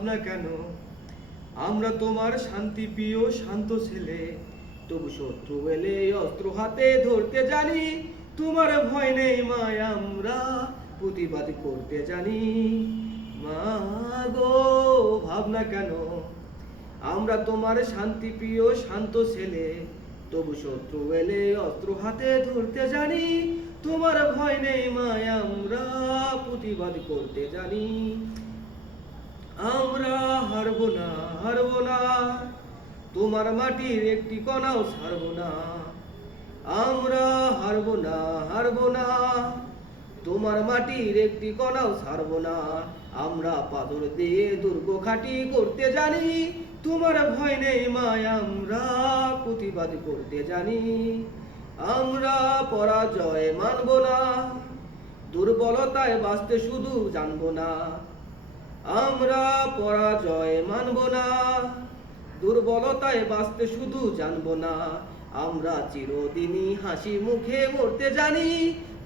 ভাবনা কেন? আমরা তোমার শান্তি প্রিয় শান্ত ছেলে, তবু শত্রু এলে অস্ত্র হাতে ধরতে জানি। তোমার ভয় নেই মা, আমরা প্রতিবাদ করতে জানি। মা গো, ভাবনা কেন? আমরা তোমার শান্তি প্রিয় শান্ত ছেলে, তবু শত্রু এলে অস্ত্র হাতে ধরতে জানি। তোমার ভয় নেই মা, আমরা প্রতিবাদ করতে জানি। আমরা হারবো না, হারবো না, তোমার মাটির একটি কণাও ছাড়বো না। আমরা হারবো না, হারবো না, তোমার মাটির একটি কণাও ছাড়বো না। আমরা পাথর দিয়ে দুর্গ খাটি করতে জানি। তোমার ভয় নেই মা, আমরা প্রতিবাদ করতে জানি। আমরা পরাজয় মানব না, দুর্বলতায় বাঁচতে শুধু জানবো না। আমরা পরাজয় মানব না, দুর্বলতায় বাঁচতে শুধু জানবো না। আমরা চিরদিনই হাসি মুখে মরতে জানি।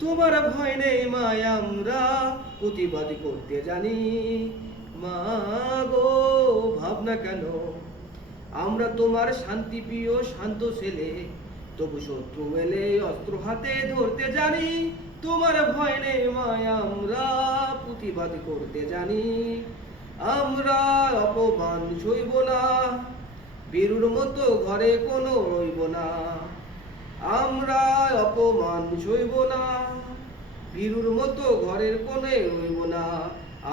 তোমার ভয় নেই মা, আমরা প্রতিবাদ করতে জানি। মা গো, ভাবনা কেন? আমরা তোমার শান্তি প্রিয় শান্ত ছেলে, তবু শত্রু এলে অস্ত্র হাতে ধরতে জানি। তোমার ভয় নেই মা, আমরা প্রতিবাদ করতে জানি। আমরা অপমান সইব না, বীরুর মতো ঘরে কোনো রইব না। আমরা অপমান সইব না, বীরুর মতো ঘরের কোণে রইব না।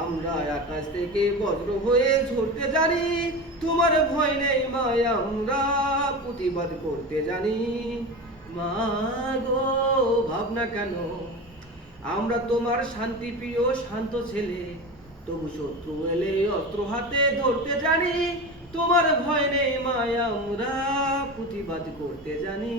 আমরা আকাশ থেকে বজ্র হয়ে ঝরতে জানি। তোমার ভয় নেই মা, আমরা প্রতিবাদ করতে জানি। মা গো, ভাবনা কেন? আমরা তোমার শান্তি প্রিয় শান্ত ছেলে, তবু শত্রু এলে অস্ত্র হাতে ধরতে জানি। তোমার ভয় নেই মা, আমরা প্রতিবাদ করতে জানি।